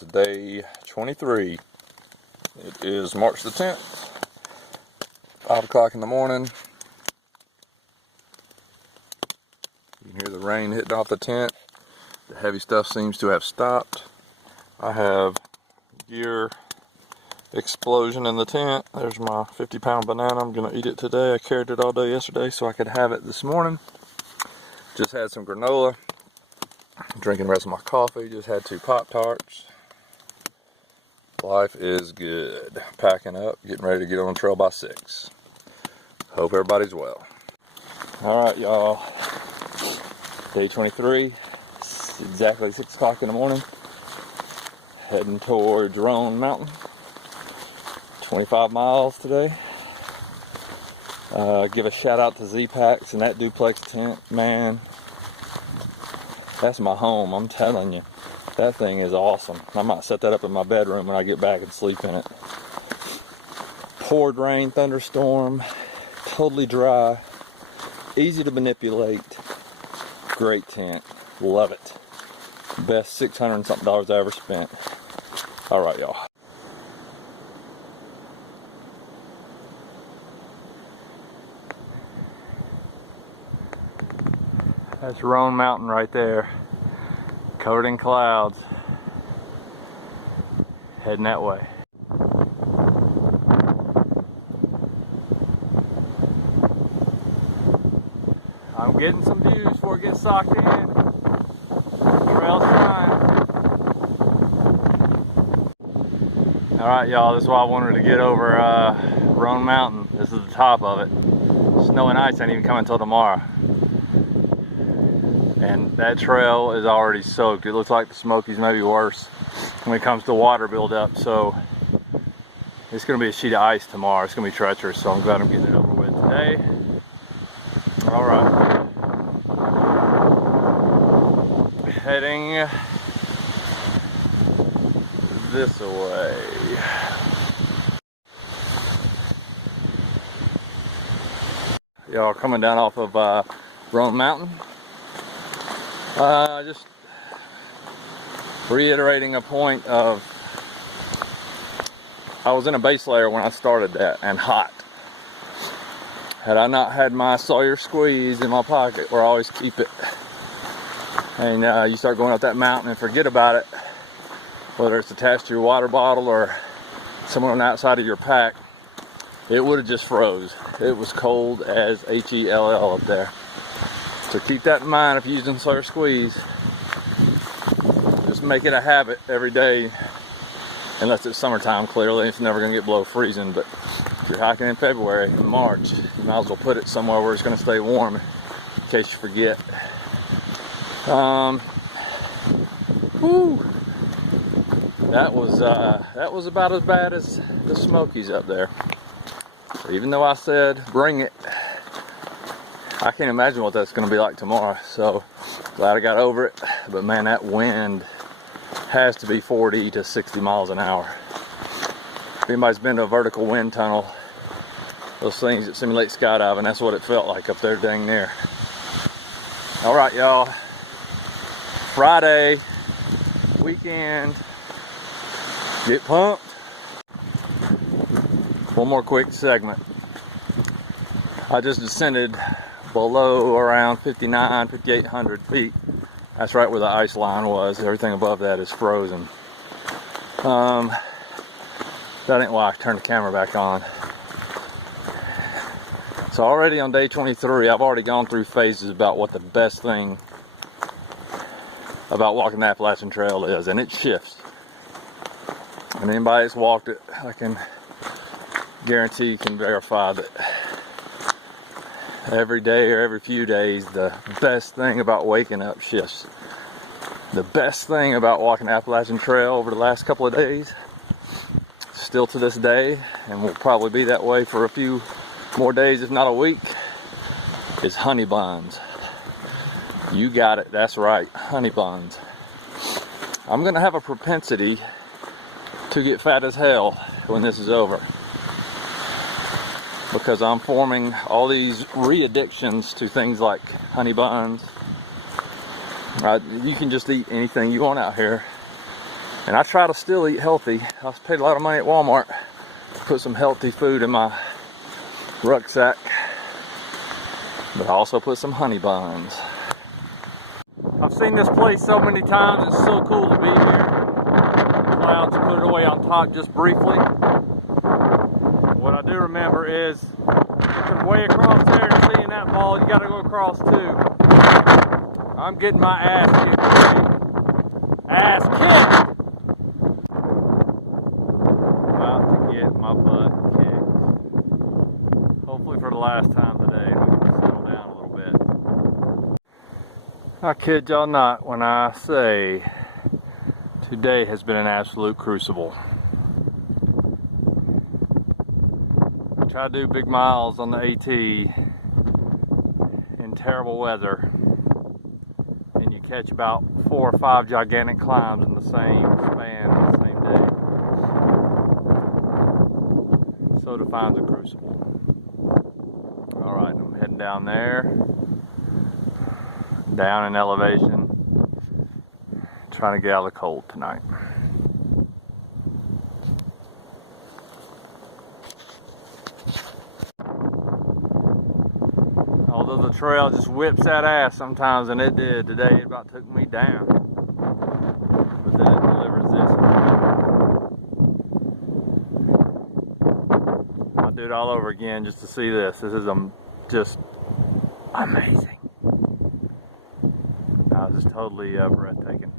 guys, day 23. It is March the 10th, 5 o'clock in the morning. You can hear the rain hitting off the tent. The heavy stuff seems to have stopped. I have gear explosion in the tent. There's my 50-pound banana. I'm gonna eat it today. I carried it all day yesterday so I could have it this morning. Just had some granola. Drinking the rest of my coffee. Just had 2 Pop-Tarts. Life is good. Packing up, getting ready to get on the trail by 6. Hope everybody's well. Alright, y'all. Day 23. It's exactly 6 o'clock in the morning. Heading towards Roan Mountain. 25 miles today. Give a shout out to Z-Packs and that duplex tent. Man, that's my home, I'm telling you. That thing is awesome. I might set that up in my bedroom when I get back and sleep in it. Poured rain, thunderstorm, totally dry, easy to manipulate. Great tent, love it. Best $600 and something I ever spent. All right, y'all. That's Roan Mountain right there, covered in clouds, heading that way. I'm getting some views before it gets socked in. Trail's fine. Alright, y'all, this is why I wanted to get over Roan Mountain. This is the top of it. Snow and ice ain't even coming until tomorrow. And that trail is already soaked. It looks like the Smokies, maybe worse when it comes to water buildup. So it's going to be a sheet of ice tomorrow. It's going to be treacherous. So I'm glad I'm getting it over with today. All right. Heading this way. Y'all coming down off of Roan Mountain. Just reiterating a point of, I was in a base layer when I started that and hot. Had I not had my Sawyer squeeze in my pocket where I always keep it, and you start going up that mountain and forget about it, whether it's attached to your water bottle or somewhere on the outside of your pack, it would have just froze. It was cold as H-E-L-L up there. So keep that in mind if you're using Sawyer squeeze. Just make it a habit every day, unless it's summertime. Clearly it's never going to get below freezing, but if you're hiking in February and March, you might as well put it somewhere where it's going to stay warm in case you forget. Whew. That was about as bad as the Smokies up there. So even though I said bring it, I can't imagine what that's going to be like tomorrow. So glad I got over it. But man, that wind has to be 40 to 60 miles an hour. If anybody's been to a vertical wind tunnel, those things that simulate skydiving, that's what it felt like up there dang near. All right, y'all. Friday, weekend. Get pumped. One more quick segment. I just descended below around 5,800 feet. That's right where the ice line was. Everything above that is frozen. That ain't why I turned the camera back on. So already on day 23, I've already gone through phases about what the best thing about walking the Appalachian Trail is, and it shifts. And anybody that's walked it, I can guarantee, can verify that every day or every few days, the best thing about waking up shifts. The best thing about walking the Appalachian Trail over the last couple of days, still to this day, and will probably be that way for a few more days, if not a week, is honey buns. You got it, that's right, honey buns. I'm gonna have a propensity to get fat as hell when this is over, because I'm forming all these re-addictions to things like honey buns. You can just eat anything you want out here. And I try to still eat healthy. I paid a lot of money at Walmart to put some healthy food in my rucksack. But I also put some honey buns. I've seen this place so many times. It's so cool to be here. Fly out to put it away on top just briefly. What I do remember is looking way across there and seeing that ball, you gotta go across too. I'm getting my ass kicked today. Ass kicked! About to get my butt kicked. Hopefully for the last time today, we can settle down a little bit. I kid y'all not when I say today has been an absolute crucible. Try to do big miles on the AT in terrible weather, and you catch about 4 or 5 gigantic climbs in the same span on the same day. So defines a crucible. Alright, I'm heading down there, down in elevation, trying to get out of the cold tonight. Although the trail just whips that ass sometimes, and it did today, it about took me down. But then it delivers this. I'll do it all over again just to see this. This is just amazing. This is totally breathtaking.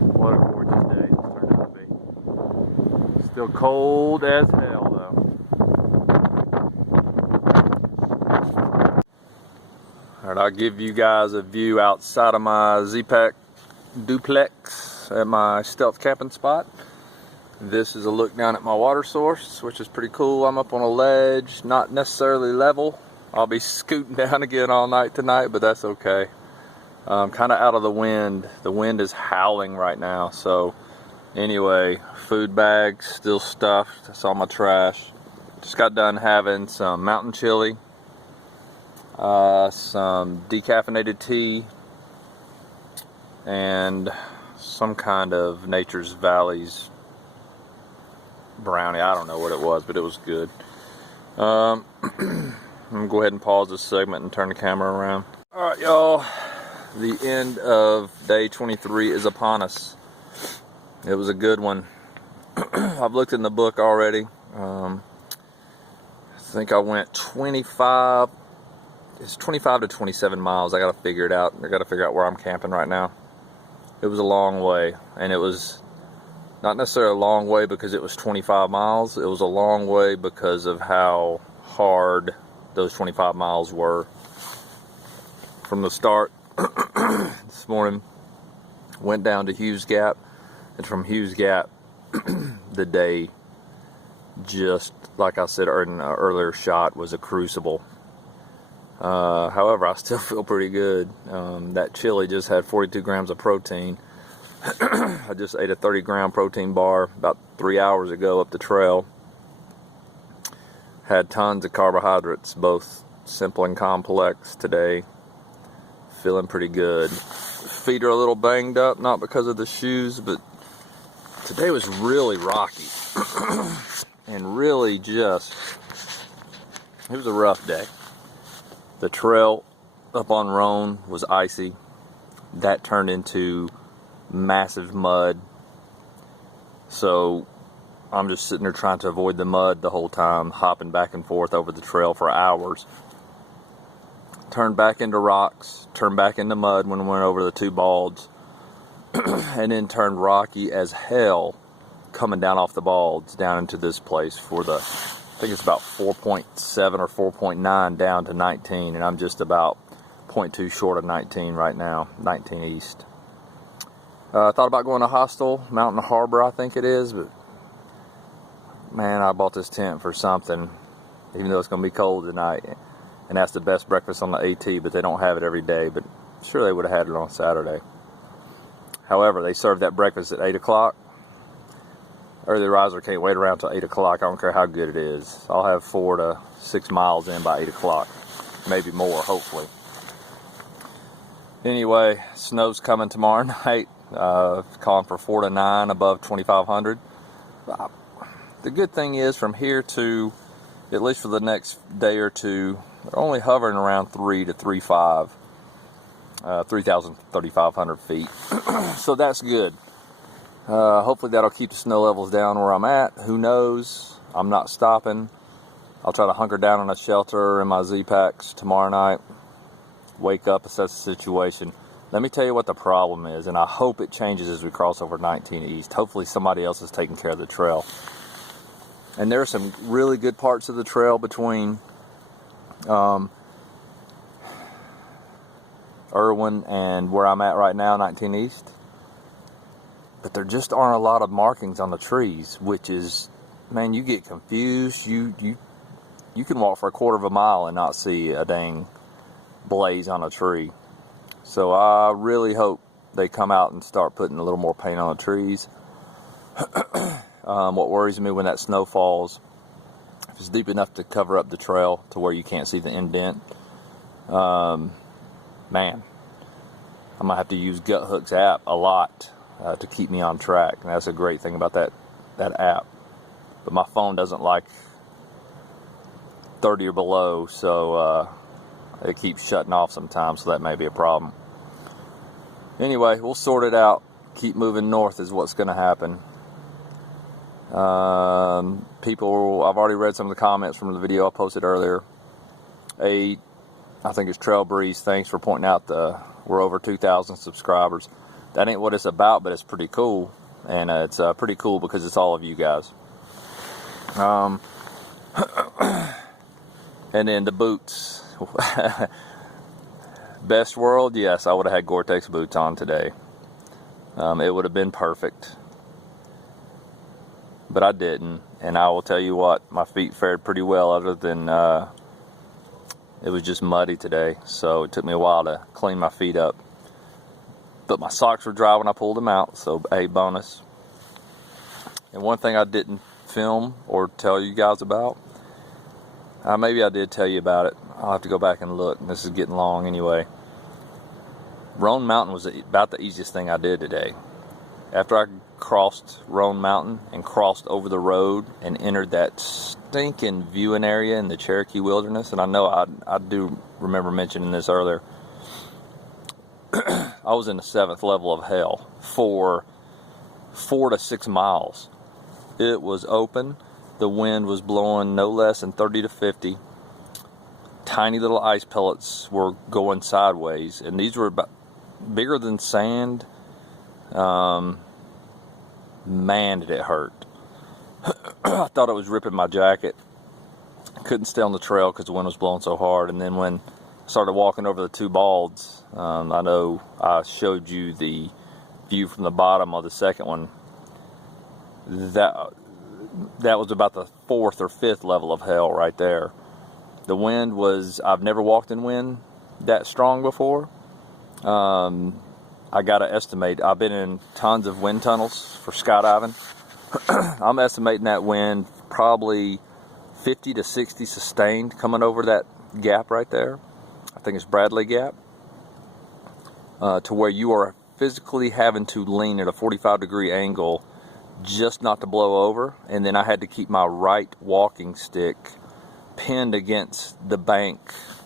What a gorgeous day it's turned out to be. Still cold as hell though. Alright, I'll give you guys a view outside of my Z-Pack duplex at my stealth camping spot. This is a look down at my water source, which is pretty cool. I'm up on a ledge, not necessarily level. I'll be scooting down again all night tonight, but that's okay. Kind of out of the wind. The wind is howling right now. So anyway, food bags still stuffed. That's all my trash. Just got done having some mountain chili, some decaffeinated tea, and some kind of Nature's Valleys brownie. I don't know what it was, but it was good. I'm gonna go ahead and pause this segment and turn the camera around. Alright y'all, the end of day 23 is upon us. It was a good one. I've looked in the book already. I think I went it's 25 to 27 miles. I gotta figure it out. I gotta figure out where I'm camping right now. It was a long way, and it was not necessarily a long way because it was 25 miles. It was a long way because of how hard those 25 miles were. From the start this morning, went down to Hughes Gap, and from Hughes Gap the day, just like I said in an earlier shot, was a crucible. However, I still feel pretty good. That chili just had 42 grams of protein. I just ate a 30-gram protein bar about 3 hours ago up the trail. Had tons of carbohydrates, both simple and complex today. Feeling pretty good. Feet are a little banged up, not because of the shoes, but today was really rocky. And really just, it was a rough day. The trail up on Roan was icy. That turned into massive mud. So I'm just sitting there trying to avoid the mud the whole time, hopping back and forth over the trail for hours. Turned back into rocks, turned back into mud when we went over the 2 balds, and then turned rocky as hell coming down off the balds down into this place for the, I think it's about 4.7 or 4.9 down to 19, and I'm just about 0.2 short of 19 right now, 19 east. I thought about going to Hostel, Mountain Harbor I think it is, but man, I bought this tent for something, even though it's going to be cold tonight. And that's the best breakfast on the AT, but they don't have it every day, but sure they would have had it on Saturday. However, they serve that breakfast at 8 o'clock. Early riser can't wait around till 8 o'clock. I don't care how good it is. I'll have 4 to 6 miles in by 8 o'clock. Maybe more, hopefully. Anyway, snow's coming tomorrow night. calling for 4 to 9 above 2,500. The good thing is from here to, at least for the next day or two, they're only hovering around 3 to 3,500, 3,500 feet. So that's good. Hopefully that'll keep the snow levels down where I'm at. Who knows? I'm not stopping. I'll try to hunker down on a shelter in my Z-Packs tomorrow night. Wake up, assess the situation. Let me tell you what the problem is, and I hope it changes as we cross over 19 East. Hopefully somebody else is taking care of the trail. And there are some really good parts of the trail between Irwin and where I'm at right now, 19 East. But there just aren't a lot of markings on the trees, which is, man, you get confused. You can walk for a quarter of a mile and not see a dang blaze on a tree. So I really hope they come out and start putting a little more paint on the trees. What worries me when that snow falls, if it's deep enough to cover up the trail to where you can't see the indent, man, I'm gonna have to use Gut Hook's app a lot to keep me on track. And that's a great thing about that app. But my phone doesn't like 30 or below, so it keeps shutting off sometimes, so that may be a problem. Anyway, we'll sort it out. Keep moving north is what's going to happen. People, I've already read some of the comments from the video I posted earlier. I think it's Trail Breeze, thanks for pointing out we're over 2,000 subscribers. That ain't what it's about, but it's pretty cool. And it's pretty cool because it's all of you guys. And then the boots. Best world, yes, I would have had Gore-Tex boots on today. It would have been perfect. But I didn't. And I will tell you what, my feet fared pretty well, other than it was just muddy today. So it took me a while to clean my feet up. But my socks were dry when I pulled them out, so a bonus. And one thing I didn't film or tell you guys about, maybe I did tell you about it. I'll have to go back and look. This is getting long anyway. Roan Mountain was about the easiest thing I did today. After I crossed Roan Mountain and crossed over the road and entered that stinking viewing area in the Cherokee Wilderness, and I know I do remember mentioning this earlier, I was in the 7th level of hell for 4 to 6 miles. It was open. The wind was blowing no less than 30 to 50. Tiny little ice pellets were going sideways, and these were about bigger than sand. Man, did it hurt. I thought it was ripping my jacket. Couldn't stay on the trail because the wind was blowing so hard. And then when I started walking over the two balds, I know I showed you the view from the bottom of the second one. That was about the 4th or 5th level of hell right there. The wind was, I've never walked in wind that strong before. I got to estimate, I've been in tons of wind tunnels for skydiving. I'm estimating that wind probably 50 to 60 sustained coming over that gap right there. I think it's Bradley Gap. To where you are physically having to lean at a 45-degree angle just not to blow over. And then I had to keep my right walking stick pinned against the bank,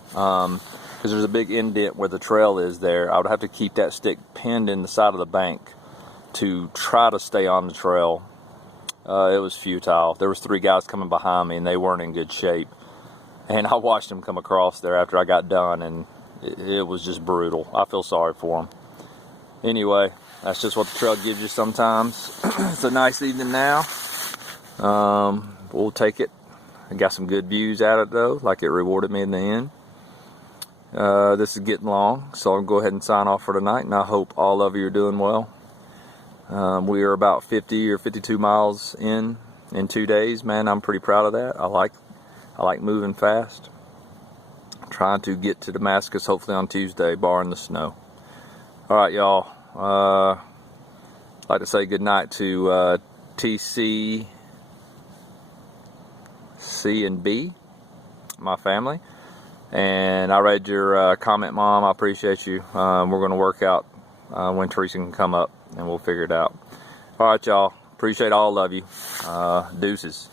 because there's a big indent where the trail is there. I would have to keep that stick pinned in the side of the bank to try to stay on the trail. It was futile. There was 3 guys coming behind me and they weren't in good shape, and I watched them come across there after I got done, and it was just brutal. I feel sorry for them. Anyway, that's just what the trail gives you sometimes. It's a nice evening now. We'll take it. I got some good views out of it though, like it rewarded me in the end. This is getting long, so I'll go ahead and sign off for tonight, and I hope all of you are doing well. We are about 50 or 52 miles in 2 days. Man, I'm pretty proud of that. I like moving fast. I'm trying to get to Damascus hopefully on Tuesday, barring the snow. All right, y'all. I'd like to say good night to TC, C, and B, my family. And I read your comment, Mom. I appreciate you. We're going to work out when Teresa can come up and we'll figure it out. All right, y'all. Appreciate all of you. Deuces.